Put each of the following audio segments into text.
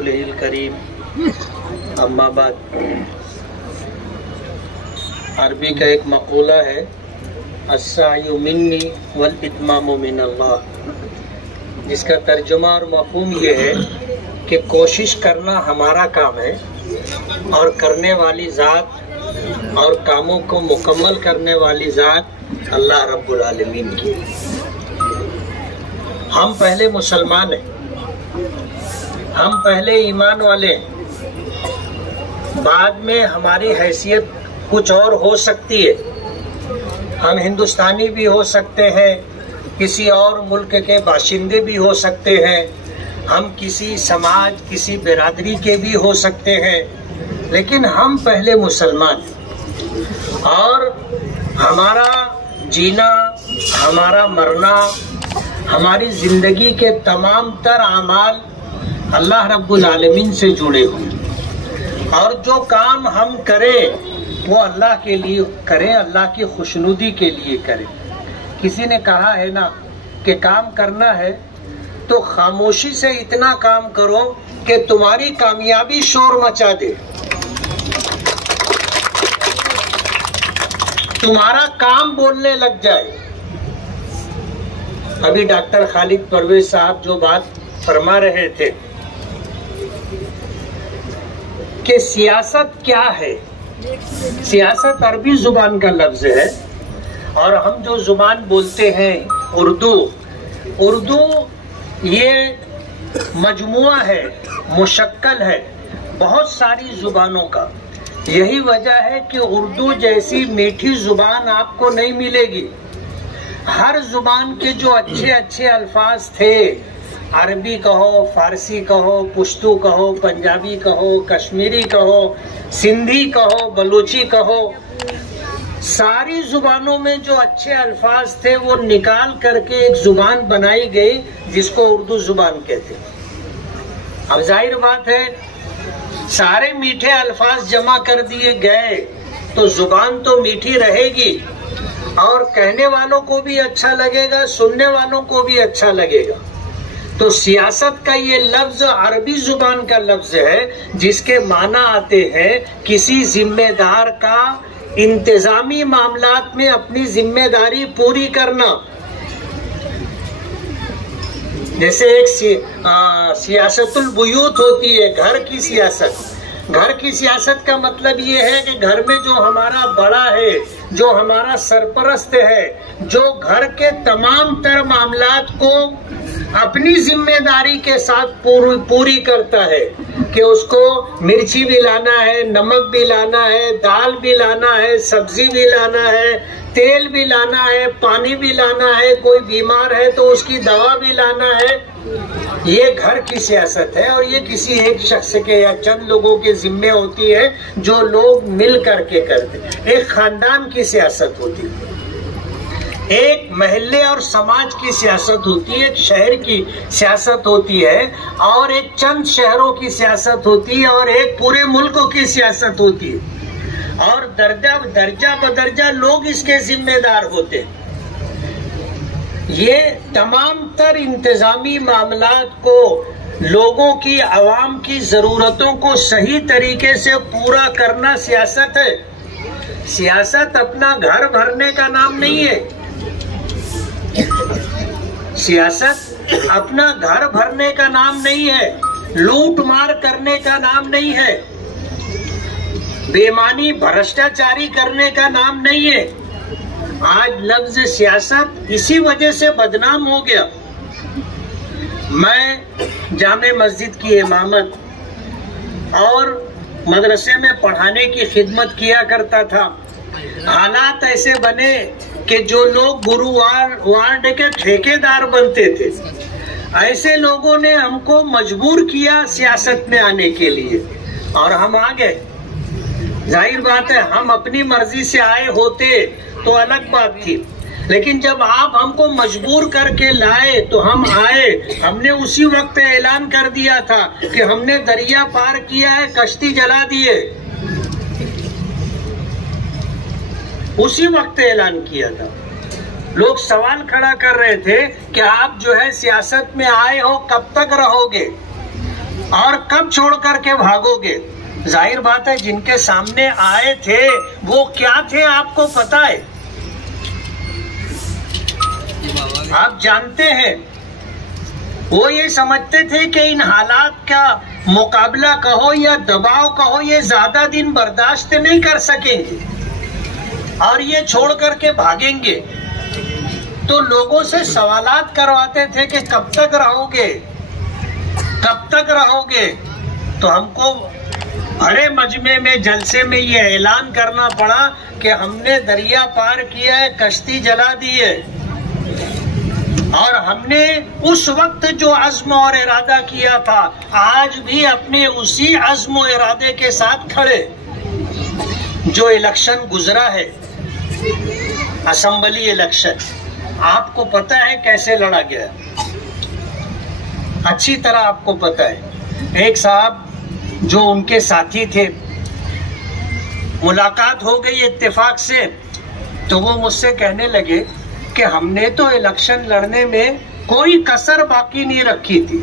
करीम अम्मा बाद। अरबी का एक मक़ूला है, अस्सायु मिन्नी वल इत्मामु मिनल्लाह, जिसका तर्जुमा और मफ़हूम ये है कि कोशिश करना हमारा काम है और करने वाली ज़ात और कामों को मुकम्मल करने वाली ज़ात अल्लाह रब्बुल आलमीन की। हम पहले मुसलमान हैं, हम पहले ईमान वाले हैं, बाद में हमारी हैसियत कुछ और हो सकती है। हम हिंदुस्तानी भी हो सकते हैं, किसी और मुल्क के बाशिंदे भी हो सकते हैं, हम किसी समाज किसी बिरादरी के भी हो सकते हैं, लेकिन हम पहले मुसलमान हैं और हमारा जीना, हमारा मरना, हमारी ज़िंदगी के तमाम तर आमाल अल्लाह रब्बुल आलमीन से जुड़े हुए, और जो काम हम करें वो अल्लाह के लिए करें, अल्लाह की खुशनुदी के लिए करें। किसी ने कहा है ना कि काम करना है तो खामोशी से इतना काम करो कि तुम्हारी कामयाबी शोर मचा दे, तुम्हारा काम बोलने लग जाए। अभी डॉक्टर खालिद परवेज साहब जो बात फरमा रहे थे कि सियासत क्या है। सियासत अरबी जुबान का लफ्ज है और हम जो जुबान बोलते हैं उर्दू ये मजमुआ है, मुशक्कल है बहुत सारी जुबानों का। यही वजह है कि उर्दू जैसी मीठी जुबान आपको नहीं मिलेगी। हर जुबान के जो अच्छे अच्छे अल्फाज थे, अरबी कहो, फारसी कहो, पुश्तू कहो, पंजाबी कहो, कश्मीरी कहो, सिंधी कहो, बलूची कहो, सारी जुबानों में जो अच्छे अल्फाज थे वो निकाल करके एक जुबान बनाई गई जिसको उर्दू जुबान कहते हैं। अब जाहिर बात है सारे मीठे अल्फाज जमा कर दिए गए तो जुबान तो मीठी रहेगी और कहने वालों को भी अच्छा लगेगा, सुनने वालों को भी अच्छा लगेगा। तो सियासत का ये लफ्ज अरबी जुबान का लफ्ज है जिसके माना आते हैं किसी जिम्मेदार का इंतजामी मामलात में अपनी जिम्मेदारी पूरी करना। जैसे एक सियासतुल बुयूत होती है, घर की सियासत। घर की सियासत का मतलब ये है कि घर में जो हमारा बड़ा है, जो हमारा सरपरस्त है, जो घर के तमाम तर मामलात को अपनी जिम्मेदारी के साथ पूरी करता है कि उसको मिर्ची भी लाना है, नमक भी लाना है, दाल भी लाना है, सब्जी भी लाना है, तेल भी लाना है, पानी भी लाना है, कोई बीमार है तो उसकी दवा भी लाना है। ये घर की सियासत है और ये किसी एक शख्स के या चंद लोगों के जिम्मे होती है जो लोग मिल करके करते। एक खानदान की सियासत होती है, एक महल्ले और समाज की सियासत होती है, एक शहर की सियासत होती है और एक चंद शहरों की सियासत होती है और एक पूरे मुल्कों की सियासत होती है और दर्जा बदर्जा लोग इसके जिम्मेदार होते हैं। ये तमाम तर इंतजामी मामलात को, लोगों की, आवाम की जरूरतों को सही तरीके से पूरा करना सियासत है। सियासत अपना घर भरने का नाम नहीं है। सियासत अपना घर भरने का नाम नहीं है, लूट मार करने का नाम नहीं है, बेईमानी भ्रष्टाचारी करने का नाम नहीं है। आज लफ्ज सियासत इसी वजह से बदनाम हो गया। मैं जामे मस्जिद की इमामत और मदरसे में पढ़ाने की खिदमत किया करता था। हालात ऐसे बने कि जो लोग गुरुवार वार्ड के ठेकेदार बनते थे, ऐसे लोगों ने हमको मजबूर किया सियासत में आने के लिए और हम आ गए। जाहिर बात है हम अपनी मर्जी से आए होते तो अलग बात थी, लेकिन जब आप हमको मजबूर करके लाए तो हम आए। हमने उसी वक्त ऐलान कर दिया था कि हमने दरिया पार किया है, कश्ती जला दिए, उसी वक्त ऐलान किया था। लोग सवाल खड़ा कर रहे थे कि आप जो है सियासत में आए हो कब तक रहोगे। और कब छोड़ करके भागोगे? जाहिर बात है जिनके सामने आए थे वो क्या थे आपको पता है, आप जानते हैं। वो ये समझते थे कि इन हालात का मुकाबला कहो या दबाव कहो, ये ज्यादा दिन बर्दाश्त नहीं कर सकेंगे और ये छोड़ करके भागेंगे। तो लोगों से सवालात करवाते थे कि कब तक रहोगे, कब तक रहोगे। तो हमको बड़े मजमे में, जलसे में ये ऐलान करना पड़ा कि हमने दरिया पार किया है, कश्ती जला दी है और हमने उस वक्त जो अज़्म और इरादा किया था आज भी अपने उसी अज़्म और इरादे के साथ खड़े। जो इलेक्शन गुजरा है, असेंबली इलेक्शन, आपको पता है कैसे लड़ा गया, अच्छी तरह आपको पता है। एक साहब जो उनके साथी थे, मुलाकात हो गई इत्तेफाक से, तो वो मुझसे कहने लगे कि हमने तो इलेक्शन लड़ने में कोई कसर बाकी नहीं रखी थी।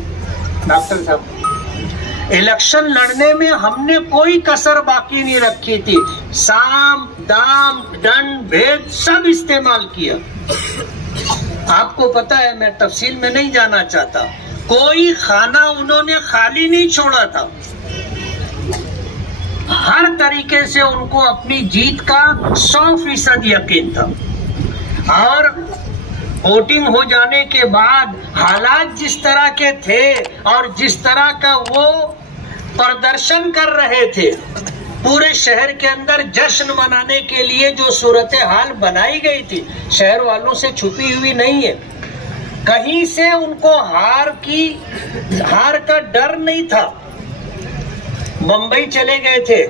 डॉक्टर साहब, इलेक्शन लड़ने में हमने कोई कसर बाकी नहीं रखी थी, साम दाम दंड भेद सब इस्तेमाल किया। आपको पता है, मैं तफसील में नहीं जाना चाहता, कोई खाना उन्होंने खाली नहीं छोड़ा था। हर तरीके से उनको अपनी जीत का 100% यकीन था। और वोटिंग हो जाने के बाद हालात जिस तरह के थे और जिस तरह का वो प्रदर्शन कर रहे थे, पूरे शहर के अंदर जश्न मनाने के लिए जो सूरत हाल बनाई गई थी, शहर वालों से छुपी हुई नहीं है। कहीं से उनको हार का डर नहीं था। मुंबई चले गए थे,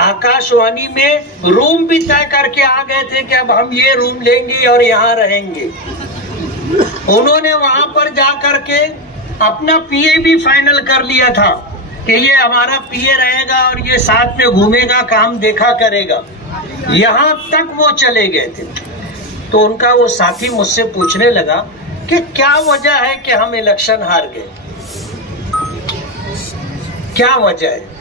आकाशवाणी में रूम भी तय करके आ गए थे कि अब हम ये रूम लेंगे और यहाँ रहेंगे। उन्होंने वहां पर जा करके अपना पीए भी फाइनल कर लिया था कि ये हमारा पीए रहेगा और ये साथ में घूमेगा, काम देखा करेगा। यहाँ तक वो चले गए थे। तो उनका वो साथी मुझसे पूछने लगा कि क्या वजह है कि हम इलेक्शन हार गए, क्या वजह है।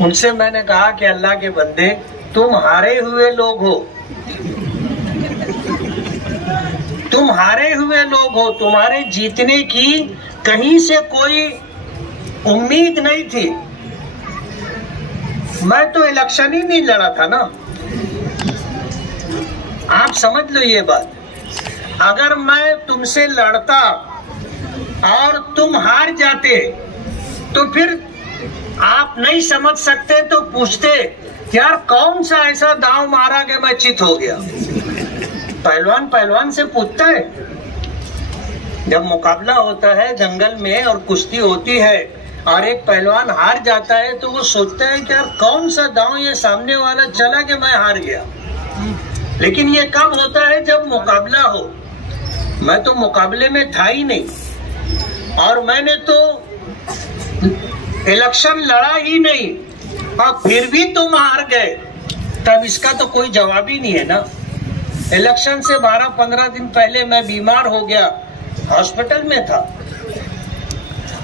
उनसे मैंने कहा कि अल्लाह के बंदे, तुम हारे हुए लोग हो, तुम हारे हुए लोग हो, तुम्हारे जीतने की कहीं से कोई उम्मीद नहीं थी। मैं तो इलेक्शन ही नहीं लड़ा था ना। आप समझ लो ये बात, अगर मैं तुमसे लड़ता और तुम हार जाते तो फिर आप नहीं समझ सकते, तो पूछते यार कौन सा ऐसा दांव मारा कि मैं चित हो गया। पहलवान पहलवान से पूछता है, जब मुकाबला होता है जंगल में और कुश्ती होती है और एक पहलवान हार जाता है तो वो सोचता है कि यार कौन सा दांव ये सामने वाला चला कि मैं हार गया। लेकिन ये कब होता है, जब मुकाबला हो। मैं तो मुकाबले में था ही नहीं और मैंने तो इलेक्शन लड़ा ही नहीं और फिर भी तुम हार गए, तब इसका तो कोई जवाब ही नहीं है ना। इलेक्शन से 12-15 दिन पहले मैं बीमार हो गया, हॉस्पिटल में था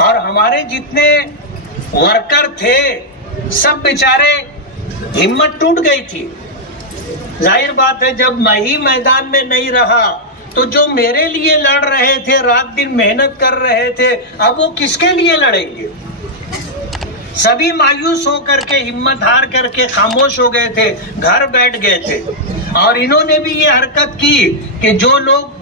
और हमारे जितने वर्कर थे सब बेचारे हिम्मत टूट गई थी। जाहिर बात है जब मैं ही मैदान में नहीं रहा तो जो मेरे लिए लड़ रहे थे, रात दिन मेहनत कर रहे थे, अब वो किसके लिए लड़ेंगे। सभी मायूस होकर के, हिम्मत हार करके खामोश हो गए थे, घर बैठ गए थे। और इन्होंने भी ये हरकत की कि जो लोग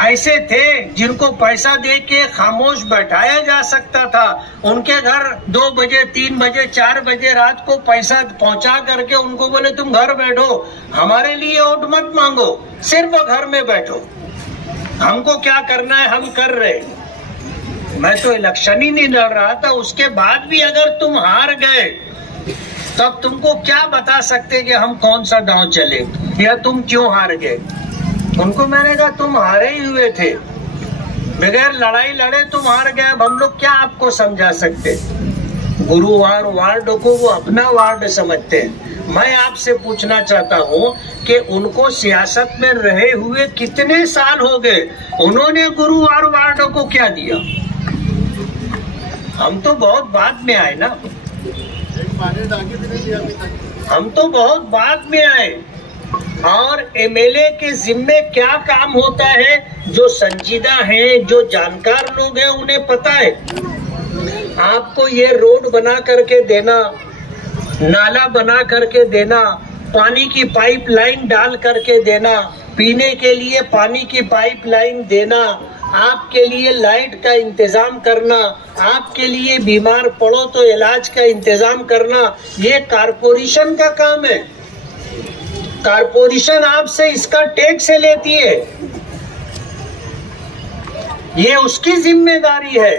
ऐसे थे जिनको पैसा दे के खामोश बैठाया जा सकता था, उनके घर 2 बजे 3 बजे 4 बजे रात को पैसा पहुंचा करके उनको बोले तुम घर बैठो, हमारे लिए वोट मत मांगो, सिर्फ घर में बैठो, हमको क्या करना है हम कर रहे। मैं तो इलेक्शन ही नहीं लड़ रहा था, उसके बाद भी अगर तुम हार गए तब तुमको क्या बता सकते कि हम कौन सा दांव चले या तुम क्यों हार गए। उनको मैंने कहा तुम हारे ही हुए थे, बगैर लड़ाई लड़े तुम हार गए, अब हम लोग क्या आपको समझा सकते। गुरुवार वार्ड को वो अपना वार्ड समझते हैं। मैं आपसे पूछना चाहता हूँ कि उनको सियासत में रहे हुए कितने साल हो गए, उन्होंने गुरुवार वार्ड को क्या दिया। हम तो बहुत बाद में आए ना, हम तो बहुत बाद में आए। और एमएलए के जिम्मे क्या काम होता है, जो संजीदा हैं, जो जानकार लोग हैं, उन्हें पता है। आपको ये रोड बना करके देना, नाला बना करके देना, पानी की पाइपलाइन डाल करके देना, पीने के लिए पानी की पाइपलाइन देना, आपके लिए लाइट का इंतजाम करना, आपके लिए बीमार पड़ो तो इलाज का इंतजाम करना, ये कारपोरेशन का काम है। कारपोरेशन आपसे इसका टैक्स लेती है, ये उसकी जिम्मेदारी है।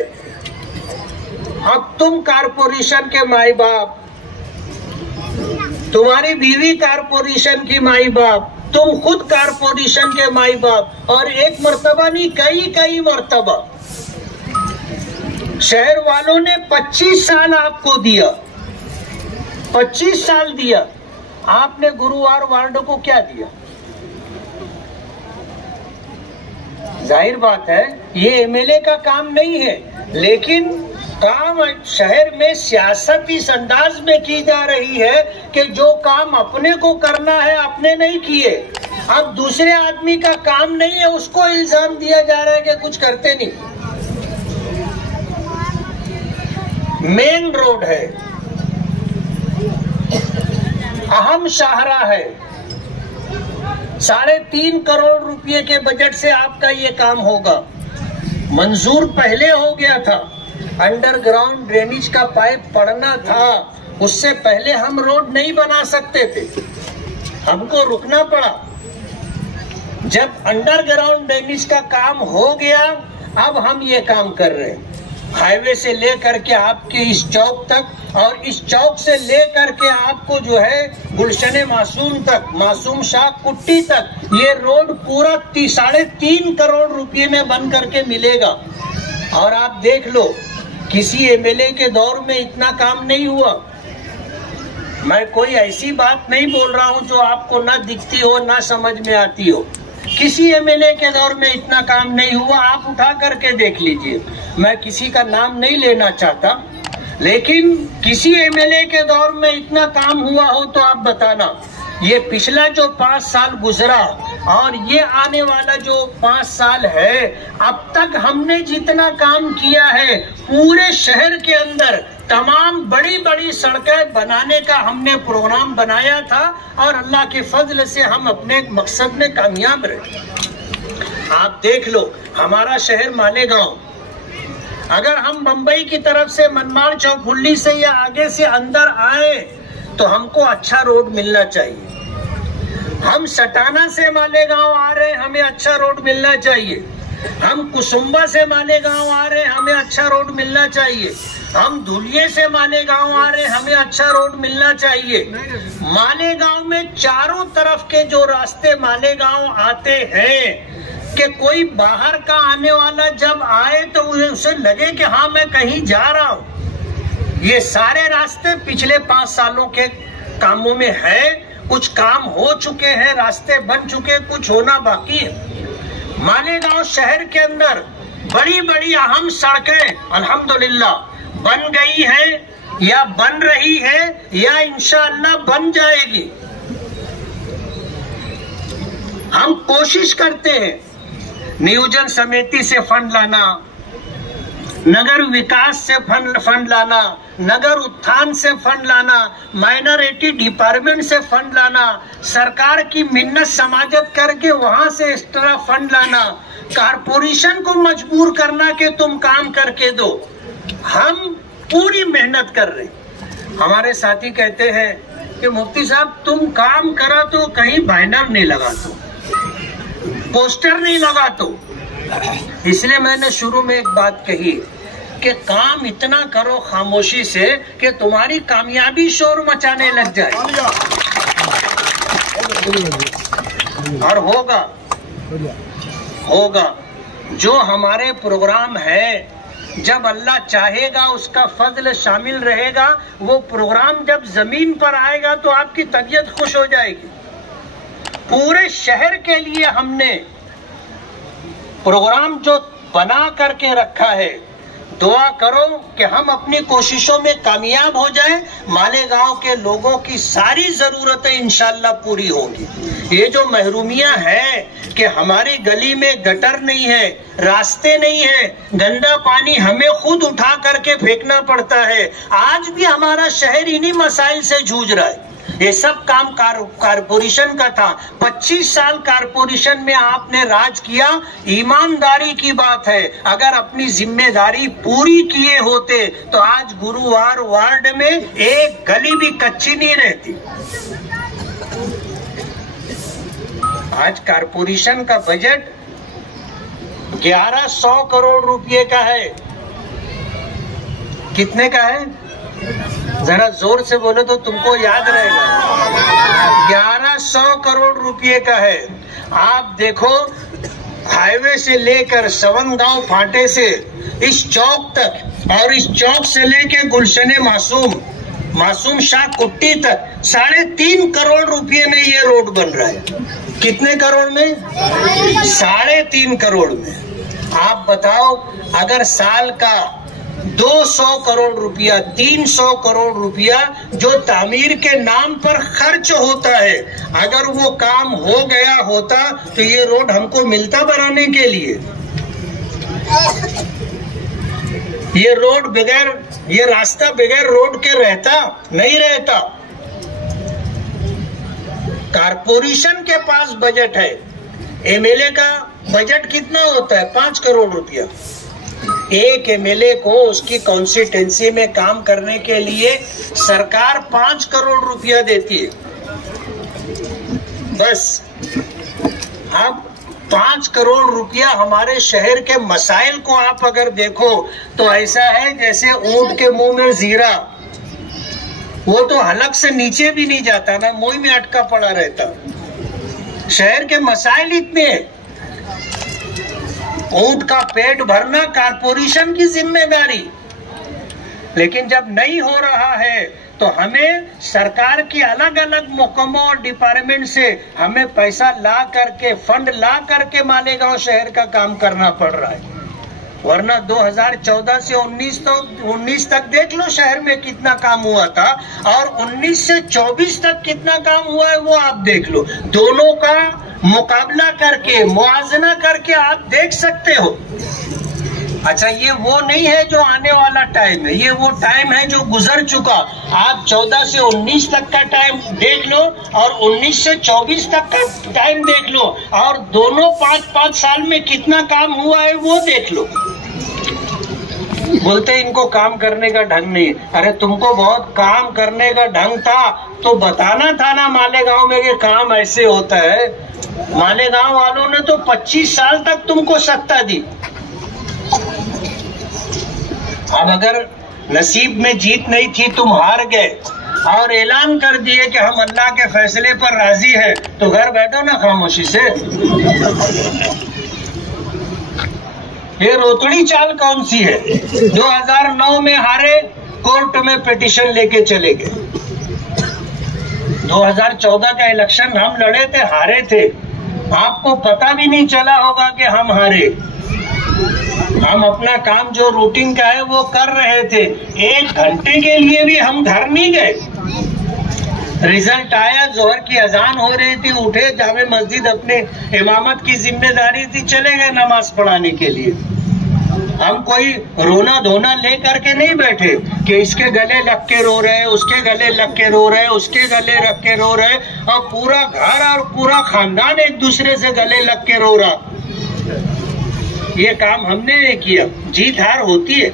अब तुम कारपोरेशन के माई बाप, तुम्हारी बीवी कारपोरेशन की माई बाप, तुम खुद कारपोरेशन के माई बाप, और एक मर्तबा नहीं कई मर्तबा शहर वालों ने 25 साल आपको दिया, 25 साल दिया, आपने गुरुवार वार्ड को क्या दिया? जाहिर बात है ये एमएलए का काम नहीं है, लेकिन काम शहर में सियासत इस अंदाज में की जा रही है कि जो काम अपने को करना है अपने नहीं किए, अब दूसरे आदमी का काम नहीं है उसको इल्जाम दिया जा रहा है कि कुछ करते नहीं। मेन रोड है, अहम शाहरा है, 3.5 करोड़ रुपए के बजट से आपका ये काम होगा। मंजूर पहले हो गया था, अंडरग्राउंड ड्रेनेज का पाइप पड़ना था, उससे पहले हम रोड नहीं बना सकते थे, हमको रुकना पड़ा। जब अंडरग्राउंड ड्रेनेज का काम हो गया, अब हम ये काम कर रहे हैं। हाईवे से लेकर के आपके इस चौक तक, और इस चौक से लेकर के आपको जो है गुलशन मासूम तक, मासूम शाह कुट्टी तक, ये रोड पूरा 3.5 करोड़ रुपए में बन करके मिलेगा। और आप देख लो, किसी एमएलए के दौर में इतना काम नहीं हुआ। मैं कोई ऐसी बात नहीं बोल रहा हूं जो आपको ना दिखती हो ना समझ में आती हो। किसी एमएलए के दौर में इतना काम नहीं हुआ, आप उठा करके देख लीजिए। मैं किसी का नाम नहीं लेना चाहता, लेकिन किसी एमएलए के दौर में इतना काम हुआ हो तो आप बताना। ये पिछला जो 5 साल गुजरा और ये आने वाला जो 5 साल है, अब तक हमने जितना काम किया है पूरे शहर के अंदर, तमाम बड़ी बड़ी सड़कें बनाने का हमने प्रोग्राम बनाया था, और अल्लाह के फजल से हम अपने मकसद में कामयाब रहे। आप देख लो हमारा शहर मालेगांव, अगर हम बंबई की तरफ से मनमाड़ चौफुल्ली से या आगे से अंदर आए तो हमको अच्छा रोड मिलना चाहिए। हम सटाना से मालेगांव आ रहे हैं, हमें अच्छा रोड मिलना चाहिए। हम कुसुम्बा से मालेगांव आ रहे हैं, हमें अच्छा रोड मिलना चाहिए। हम धुलिये से मालेगांव आ रहे हैं, हमें अच्छा रोड मिलना चाहिए। मालेगांव में चारों तरफ के जो रास्ते मालेगांव आते हैं कि कोई बाहर का आने वाला जब आए तो उसे लगे कि हाँ मैं कहीं जा रहा हूँ। ये सारे रास्ते पिछले 5 सालों के कामों में है, कुछ काम हो चुके हैं, रास्ते बन चुके, कुछ होना बाकी है। मालेगांव शहर के अंदर बड़ी बड़ी अहम सड़कें अल्हम्दुलिल्लाह बन गई है या बन रही है या इंशाअल्लाह बन जाएगी। हम कोशिश करते हैं नियोजन समिति से फंड लाना, नगर विकास से फंड लाना, नगर उत्थान से फंड लाना, माइनॉरिटी डिपार्टमेंट से फंड लाना, सरकार की मिन्नत समाजत करके वहां से एक्स्ट्रा फंड लाना, कारपोरेशन को मजबूर करना कि तुम काम करके दो। हम पूरी मेहनत कर रहे। हमारे साथी कहते हैं कि मुफ्ती साहब तुम काम करा तो कहीं बैनर नहीं लगा तो, पोस्टर नहीं लगा तो। इसलिए मैंने शुरू में एक बात कही कि काम इतना करो खामोशी से कि तुम्हारी कामयाबी शोर मचाने लग जाए, और होगा। जो हमारे प्रोग्राम है, जब अल्लाह चाहेगा उसका फजल शामिल रहेगा, वो प्रोग्राम जब जमीन पर आएगा तो आपकी तबीयत खुश हो जाएगी। पूरे शहर के लिए हमने प्रोग्राम जो बना करके रखा है, दुआ करो कि हम अपनी कोशिशों में कामयाब हो जाएं, मालेगांव के लोगों की सारी जरूरतें इंशाल्लाह पूरी होंगी। ये जो महरूमियां है कि हमारी गली में गटर नहीं है, रास्ते नहीं है, गंदा पानी हमें खुद उठा करके फेंकना पड़ता है, आज भी हमारा शहर इन्हीं मसाइल से जूझ रहा है। ये सब काम कारपोरेशन का था। 25 साल कारपोरेशन में आपने राज किया, ईमानदारी की बात है। अगर अपनी जिम्मेदारी पूरी किए होते तो आज गुरुवार वार्ड में एक गली भी कच्ची नहीं रहती। आज कारपोरेशन का बजट 1100 करोड़ रुपए का है। कितने का है? जरा जोर से बोलो तो तुमको याद रहेगा। 1100 करोड़ रुपए का है। आप देखो, हाईवे से लेकर सवनगांव फाटे से इस चौक तक और इस चौक से लेकर गुलशन मासूम शाह कुट्टी तक 3.5 करोड़ रुपए में ये रोड बन रहा है। कितने करोड़ में? 3.5 करोड़ में। आप बताओ, अगर साल का 200 करोड़ रुपया, 300 करोड़ रुपया जो तामीर के नाम पर खर्च होता है, अगर वो काम हो गया होता तो ये रोड हमको मिलता बनाने के लिए? ये रास्ता बगैर रोड के रहता? नहीं रहता। कारपोरेशन के पास बजट है, एमएलए का बजट कितना होता है? 5 करोड़ रुपया। एक एमएलए को उसकी कॉन्स्टिट्यूंसी में काम करने के लिए सरकार 5 करोड़ रुपया देती है। बस अब 5 करोड़ रुपया हमारे शहर के मसाइल को आप अगर देखो तो ऐसा है जैसे ऊंट के मुंह में जीरा, वो तो हलक से नीचे भी नहीं जाता ना, मुंह में अटका पड़ा रहता। शहर के मसाइल इतने हैं। ऊंट का पेट भरना कारपोरेशन की जिम्मेदारी, लेकिन जब नहीं हो रहा है तो हमें सरकार की अलग अलग महकमों और डिपार्टमेंट से हमें पैसा ला करके, फंड ला करके मालेगांव शहर का काम करना पड़ रहा है। वरना 2014 से 19 तक देख लो शहर में कितना काम हुआ था, और 19 से 24 तक कितना काम हुआ है वो आप देख लो। दोनों का मुकाबला करके, मुआवजा करके आप देख सकते हो। अच्छा, ये वो नहीं है जो आने वाला टाइम है, ये वो टाइम है जो गुजर चुका। आप 14 से 19 तक का टाइम देख लो और 19 से 24 तक का टाइम देख लो, और दोनों 5-5 साल में कितना काम हुआ है वो देख लो। बोलते इनको काम करने का ढंग नहीं। अरे तुमको बहुत काम करने का ढंग था तो बताना था ना मालेगांव में कि काम ऐसे होता है। मालेगांव वालों ने तो 25 साल तक तुमको सत्ता दी। अब अगर नसीब में जीत नहीं थी, तुम हार गए और ऐलान कर दिए कि हम अल्लाह के फैसले पर राजी हैं, तो घर बैठो ना खामोशी से। ये रोतड़ी चाल कौन सी है? 2009 में हारे, कोर्ट में पिटीशन लेके चले गए। 2014 का इलेक्शन हम लड़े थे, हारे थे। आपको पता भी नहीं चला होगा कि हम हारे। हम अपना काम जो रूटीन का है वो कर रहे थे। 1 घंटे के लिए भी हम घर नहीं गए। रिजल्ट आया, जोहर की अजान हो रही थी, उठे, जामे मस्जिद अपने इमामत की जिम्मेदारी थी, चले गए नमाज पढ़ाने के लिए। हम कोई रोना धोना ले करके नहीं बैठे कि इसके गले लग के रो रहे, उसके गले लग के रो रहे, उसके गले रख के रो रहे, और पूरा घर और पूरा खानदान एक दूसरे से गले लग के रो रहा। ये काम हमने नहीं किया। जीत हार होती है,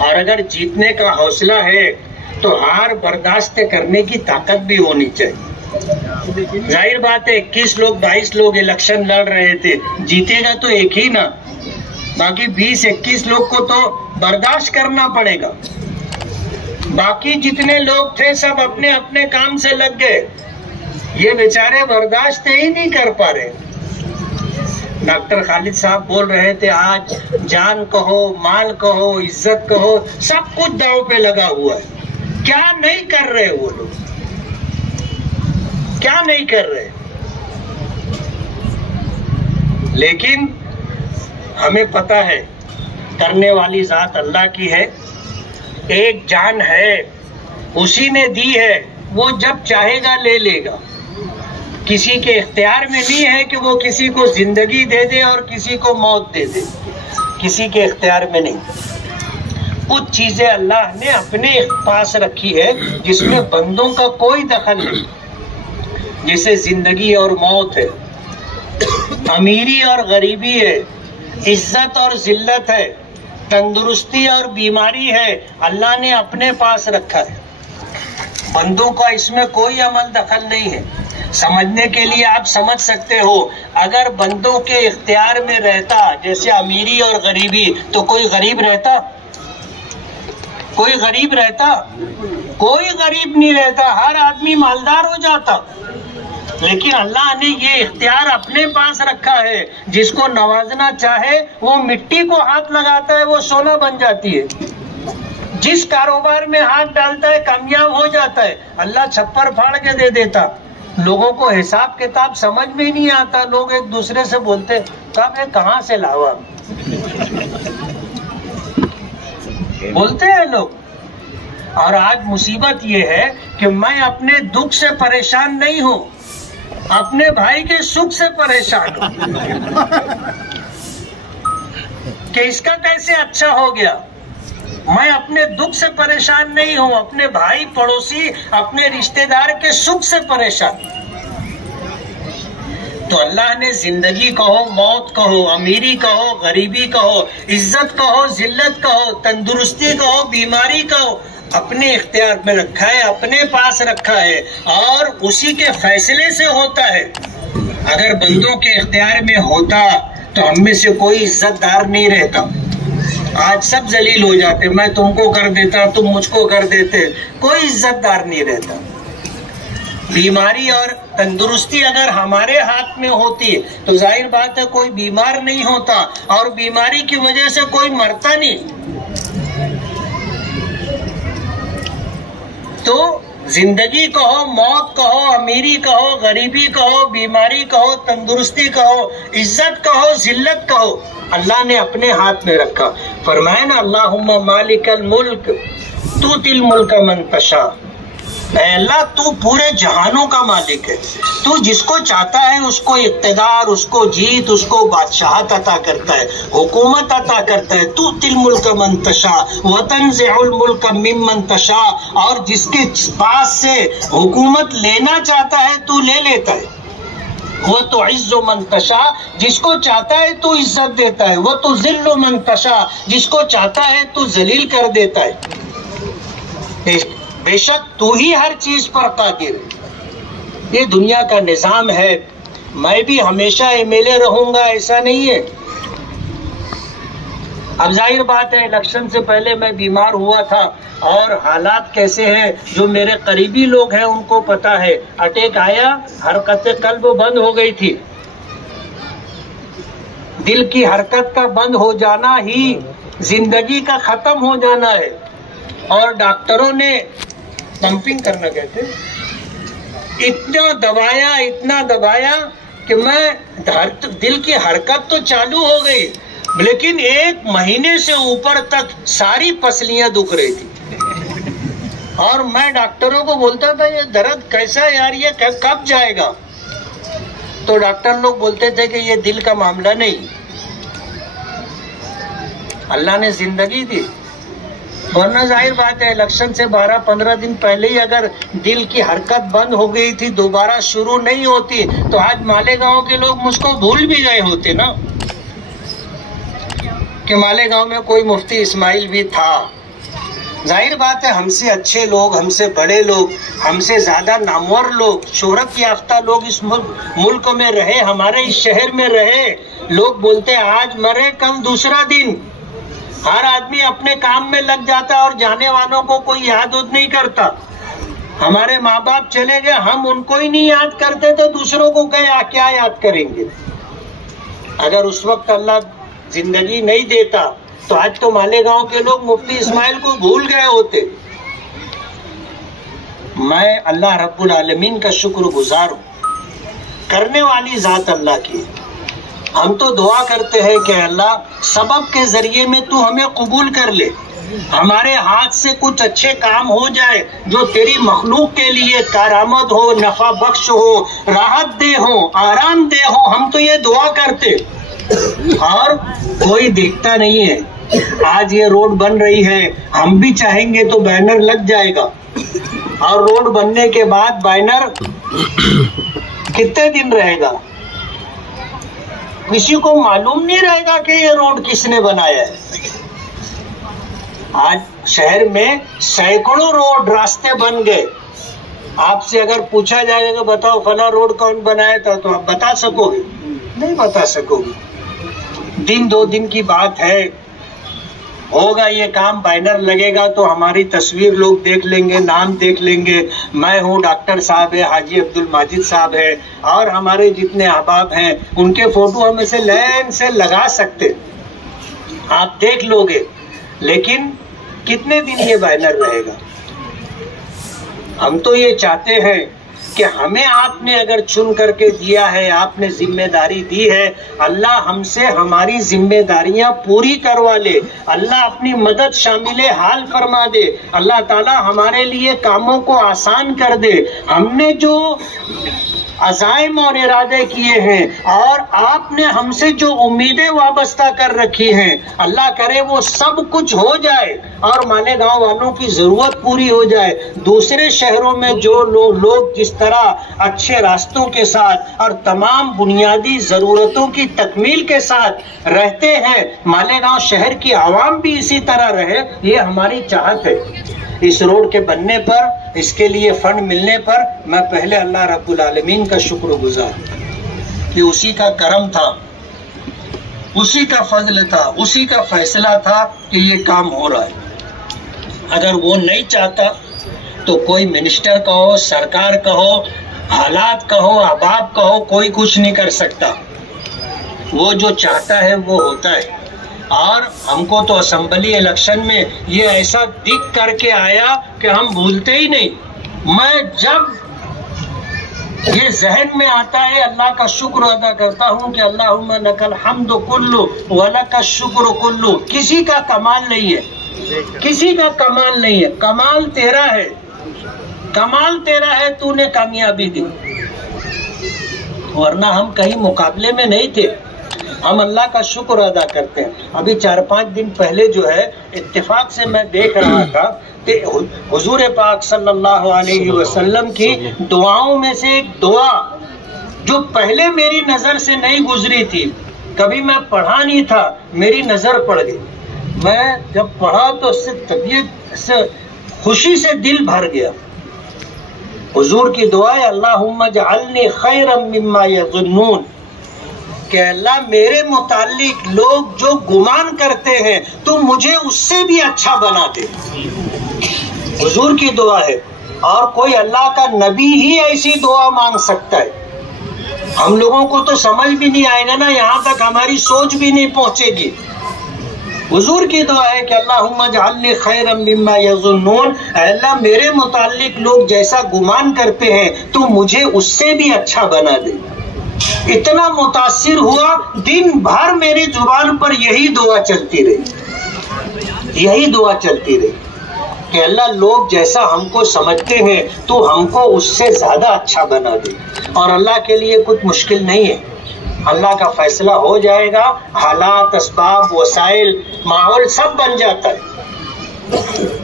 और अगर जीतने का हौसला है तो हार बर्दाश्त करने की ताकत भी होनी चाहिए। जाहिर बात है 21 लोग 22 लोग इलेक्शन लड़ रहे थे, जीतेगा तो एक ही ना, बाकी 20-21 लोग को तो बर्दाश्त करना पड़ेगा। बाकी जितने लोग थे सब अपने अपने काम से लग गए, ये बेचारे बर्दाश्त ही नहीं कर पा रहे। डॉक्टर खालिद साहब बोल रहे थे आज जान कहो, माल कहो, इज्जत कहो, सब कुछ दांव पे लगा हुआ है। क्या नहीं कर रहे वो लोग, क्या नहीं कर रहे। लेकिन हमें पता है करने वाली जात अल्लाह की है। एक जान है, उसी ने दी है, वो जब चाहेगा ले लेगा। किसी के इख्तियार में नहीं है कि वो किसी को जिंदगी दे दे और किसी को मौत दे दे, किसी के इख्तियार में नहीं। कुछ चीजें अल्लाह ने अपने पास रखी है जिसमें बंदों का कोई दखल नहीं, जैसे जिंदगी और मौत है, अमीरी और गरीबी है, इज्जत और जिल्लत है, तंदुरुस्ती और बीमारी है, अल्लाह ने अपने पास रखा है। बंदों का इसमें कोई अमल दखल नहीं है। समझने के लिए आप समझ सकते हो, अगर बंदों के इख्तियार में रहता जैसे अमीरी और गरीबी, तो कोई गरीब रहता? कोई गरीब रहता? कोई गरीब नहीं रहता, हर आदमी मालदार हो जाता। लेकिन अल्लाह ने ये इख्तियार अपने पास रखा है, जिसको नवाजना चाहे वो मिट्टी को हाथ लगाता है, वो सोना बन जाती है। जिस कारोबार में हाथ डालता है कामयाब हो जाता है। अल्लाह छप्पर फाड़ के दे देता। लोगों को हिसाब किताब समझ में ही नहीं आता। लोग एक दूसरे से बोलते, कहाँ से लावा, बोलते हैं लोग। और आज मुसीबत ये है कि मैं अपने दुख से परेशान नहीं हूं, अपने भाई के सुख से परेशान हूं कि इसका कैसे अच्छा हो गया। मैं अपने दुख से परेशान नहीं हूं, अपने भाई पड़ोसी अपने रिश्तेदार के सुख से परेशान। तो अल्लाह ने जिंदगी कहो, मौत कहो, अमीरी कहो, गरीबी कहो, इज्जत कहो, जिल्लत कहो, तंदुरुस्ती कहो, बीमारी कहो, अपने इख्तियार में रखा है, अपने पास रखा है और उसी के फैसले से होता है। अगर बंदों के इख्तियार में होता तो हम में से कोई इज्जतदार नहीं रहता। आज सब जलील हो जाते, मैं तुमको कर देता, तुम मुझको कर देते, कोई इज्जतदार नहीं रहता। बीमारी और तंदुरुस्ती अगर हमारे हाथ में होती तो जाहिर बात है कोई बीमार नहीं होता और बीमारी की वजह से कोई मरता नहीं। तो जिंदगी कहो, मौत कहो, अमीरी कहो, गरीबी कहो, बीमारी कहो, तंदुरुस्ती कहो, इज्जत कहो, जिल्लत कहो, अल्लाह ने अपने हाथ में रखा। फरमाया ना, अल्लाहुम्मा मालिकल मुल्क तूतिल मुल्क मन तशा। अल्लाह तू पूरे जहानों का मालिक है, तू जिसको चाहता है उसको इक़्तिदार, उसको जीत, उसको बादशाहत अता करता है, हुकूमत अता करता है। तू तिल मुल्क मन तशा व तंज़िउल मुल्क मिम्मन तशा, और जिसके पास से हुकूमत लेना चाहता है तू ले लेता है। वो तो इज़्ज़ु मन तशा, जिसको चाहता है तू इज्जत देता है। वो तो ज़िल्लु मन तशा, जिसको चाहता है तू जलील कर देता है। बेशक तू ही हर चीज पर कादिर। ये दुनिया का निजाम है। मैं भी हमेशा एमएलए रहूंगा ऐसा नहीं है। अब जाहिर बात है, इलेक्शन से पहले मैं बीमार हुआ था और हालात कैसे हैं जो मेरे करीबी लोग हैं उनको पता है। अटैक आया, हरकत कल्ब बंद हो गई थी। दिल की हरकत का बंद हो जाना ही जिंदगी का खत्म हो जाना है। और डॉक्टरों ने पंपिंग करना कहते, इतना दबाया कि मैं दिल की हरकत तो चालू हो गई, लेकिन 1 महीने से ऊपर तक सारी पसलियां दुख रही थी। और मैं डॉक्टरों को बोलता था, ये दर्द कैसा है यार, ये कब जाएगा? तो डॉक्टर लोग बोलते थे कि ये दिल का मामला नहीं, अल्लाह ने जिंदगी दी। वरना जाहिर बात है, इलेक्शन से 12-15 दिन पहले ही अगर दिल की हरकत बंद हो गई थी, दोबारा शुरू नहीं होती, तो आज मालेगांव के लोग मुझको भूल भी गए होते ना कि मालेगांव में कोई मुफ्ती इस्माइल भी था। जाहिर बात है, हमसे अच्छे लोग, हमसे बड़े लोग, हमसे ज्यादा नामवर लोग, शोहरत याफ्ता लोग इस मुल्क में रहे, हमारे इस शहर में रहे। लोग बोलते आज मरे कल दूसरा दिन। हर आदमी अपने काम में लग जाता और जाने वालों को कोई याद नहीं करता। हमारे माँ बाप चले गए, हम उनको ही नहीं याद करते तो दूसरों को क्या याद करेंगे। अगर उस वक्त अल्लाह जिंदगी नहीं देता तो आज तो मालेगांव के लोग मुफ्ती इस्माइल को भूल गए होते। मैं अल्लाह रब्बुल आलमीन का शुक्रगुजार हूँ। करने वाली जात अल्लाह की, हम तो दुआ करते हैं कि अल्लाह सबब के जरिए में तू हमें कबूल कर ले, हमारे हाथ से कुछ अच्छे काम हो जाए जो तेरी मखलूक के लिए कारामद हो, नफा बख्श हो, राहत दे हो, आराम दे हो। हम तो ये दुआ करते और कोई देखता नहीं है। आज ये रोड बन रही है, हम भी चाहेंगे तो बैनर लग जाएगा, और रोड बनने के बाद बैनर कितने दिन रहेगा किसी को मालूम नहीं रहेगा कि ये रोड किसने बनाया है। आज शहर में सैकड़ों रोड रास्ते बन गए। आपसे अगर पूछा जाएगा कि बताओ फला रोड कौन बनाया था, तो आप बता सकोगे? नहीं बता सकोगे। दिन दो दिन की बात है, होगा ये काम, बैनर लगेगा तो हमारी तस्वीर लोग देख लेंगे, नाम देख लेंगे, मैं हूँ, डॉक्टर साहब है, हाजी अब्दुल माजिद साहब है, और हमारे जितने अहबाब हैं उनके फोटो हम इसे लाइन से लगा सकते, आप देख लोगे। लेकिन कितने दिन ये बैनर रहेगा? हम तो ये चाहते हैं कि हमें आपने अगर चुन करके दिया है, आपने जिम्मेदारी दी है, अल्लाह हमसे हमारी जिम्मेदारियां पूरी करवा ले, अल्लाह अपनी मदद शामिल हाल फरमा दे, अल्लाह ताला हमारे लिए कामों को आसान कर दे। हमने जो अज़ाइम और इरादे किए हैं और आपने हमसे जो उम्मीदें वाबस्ता कर रखी हैं, अल्लाह करे वो सब कुछ हो जाए और मालेगांव वालों की जरूरत पूरी हो जाए। दूसरे शहरों में जो लोग जिस तरह अच्छे रास्तों के साथ और तमाम बुनियादी जरूरतों की तकमील के साथ रहते हैं, मालेगांव शहर की आवाम भी इसी तरह रहे, ये हमारी चाहत है। इस रोड के बनने पर, इसके लिए फंड मिलने पर मैं पहले अल्लाह रब्बुल आलमीन का शुक्रगुजार कि उसी का करम था, उसी का फजल था, उसी का फैसला था कि ये काम हो रहा है। अगर वो नहीं चाहता तो कोई मिनिस्टर कहो, सरकार कहो, हालात कहो, अहबाब कहो, कोई कुछ नहीं कर सकता। वो जो चाहता है वो होता है। और हमको तो असेंबली इलेक्शन में ये ऐसा दिख करके आया कि हम भूलते ही नहीं। मैं जब ये जहन में आता है, अल्लाह का शुक्र अदा करता हूँ कि अल्लाहुम्मा लकल हम्दु कुल्लु व लका शुक्र कुल्लु। किसी का कमाल नहीं है, किसी का कमाल नहीं है, कमाल तेरा है, कमाल तेरा है, तूने कामयाबी दी, वरना हम कहीं मुकाबले में नहीं थे। हम अल्लाह का शुक्र अदा करते हैं। अभी 4-5 दिन पहले जो है इत्तेफाक से मैं देख रहा था कि हुजूर पाक सल्लल्लाहु अलैहि वसल्लम की दुआओं में से एक दुआ जो पहले मेरी नजर से नहीं गुजरी थी, कभी मैं पढ़ा नहीं था, मेरी नजर पड़ गई। मैं जब पढ़ा तो उससे तबीयत से खुशी से दिल भर गया। हुजूर की दुआ है, अल्लाहुम्मा जअलनी खैरम मिम्मा यज़ुन्नून, कि अल्लाह मेरे मुताल्लिक लोग जो गुमान करते हैं तो मुझे उससे भी अच्छा बना दे। हुजूर की दुआ है, और कोई अल्लाह का नबी ही ऐसी दुआ मांग सकता है। हम लोगों को तो समझ भी नहीं आएगा ना, यहाँ तक हमारी सोच भी नहीं पहुंचेगी। हुजूर की दुआ है कि अल्लाहुम्मा जअलनी खैरम मिम्मा यज़ुन्नून, अल्लाह मेरे मुताल्लिक लोग जैसा गुमान करते हैं तो मुझे उससे भी अच्छा बना दे। इतना मुतासिर हुआ, दिन भर मेरी जुबान पर यही दुआ चलती रही, यही दुआ चलती रही कि अल्लाह लोग जैसा हमको समझते हैं तो हमको उससे ज्यादा अच्छा बना दे। और अल्लाह के लिए कुछ मुश्किल नहीं है, अल्लाह का फैसला हो जाएगा, हालात, असबाब, वसाइल, माहौल सब बन जाता है।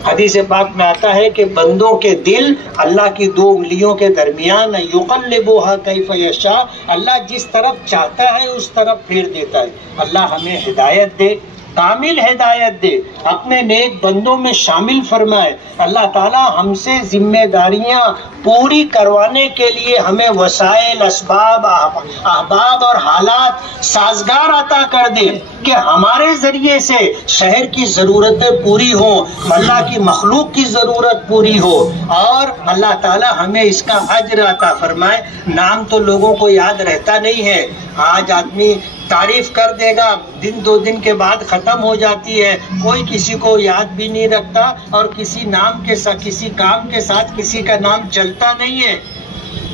हदीस पाक में आता है कि बंदों के दिल अल्लाह की 2 उंगलियों के दरमियान, युक़ल्लिबुहा कैफ़ यशा, अल्लाह जिस तरफ चाहता है उस तरफ फेर देता है। अल्लाह हमें हिदायत दे, कामिल हिदायत दे, अपने नेक बंदों में शामिल फरमाए। अल्लाह ताला हमसे जिम्मेदारियां पूरी करवाने के लिए हमें वसाइल, असबाब, अहबाब और हालात साजगार अता कर दे कि हमारे जरिए से शहर की ज़रूरतें पूरी हो, अल्लाह की मखलूक की ज़रूरत पूरी हो, और अल्लाह ताला हमें इसका अज्र अता फरमाए। नाम तो लोगों को याद रहता नहीं है, आज आदमी तारीफ कर देगा, दिन 2 दिन के बाद खत्म हो जाती है, कोई किसी को याद भी नहीं रखता, और किसी नाम के साथ, किसी काम के साथ किसी का नाम चलता नहीं है।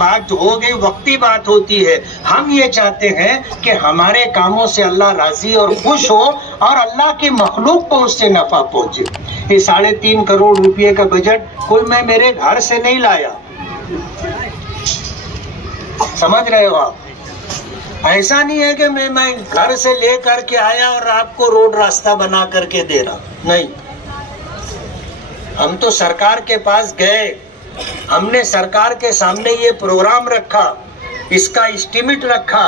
बात हो गई, वक्ती बात होती है। हम ये चाहते हैं कि हमारे कामों से अल्लाह राजी और खुश हो और अल्लाह की मखलूक को उससे नफा पहुंचे। ये 3.5 करोड़ रुपए का बजट कोई मैं मेरे घर से नहीं लाया, समझ रहे हो आप? ऐसा नहीं है कि मैं घर से ले करके आया और आपको रोड रास्ता बना करके दे रहा, नहीं। हम तो सरकार के पास गए, हमने सरकार के सामने ये प्रोग्राम रखा, इसका एस्टीमेट रखा,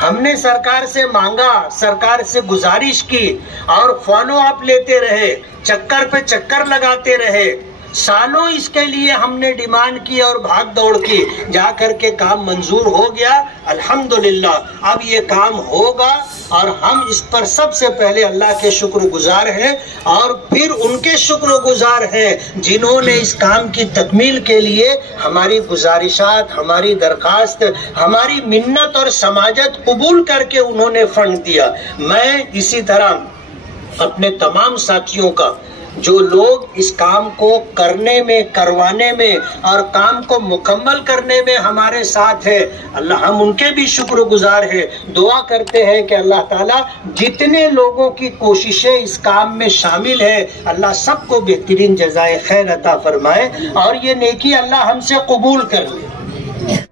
हमने सरकार से मांगा, सरकार से गुजारिश की और फॉलो अप लेते रहे, चक्कर पे चक्कर लगाते रहे। सालों इसके लिए हमने डिमांड की और भाग दौड़ की, जा करके काम मंजूर हो गया अल्हम्दुलिल्लाह। अब ये काम होगा और हम इस पर सबसे पहले अल्लाह के शुक्रगुजार हैं और फिर उनके शुक्रगुजार हैं जिन्होंने इस काम की तकमील के लिए हमारी गुजारिशात, हमारी दरखास्त, हमारी मिन्नत और समाजत कबूल करके उन्होंने फंड दिया। मैं इसी तरह अपने तमाम साथियों का, जो लोग इस काम को करने में, करवाने में और काम को मुकम्मल करने में हमारे साथ है, अल्लाह हम उनके भी शुक्रगुजार हैं। दुआ करते हैं कि अल्लाह ताला जितने लोगों की कोशिशें इस काम में शामिल है, अल्लाह सबको बेहतरीन जज़ाए खैर अता फरमाए और ये नेकी अल्लाह हमसे कबूल कर ले।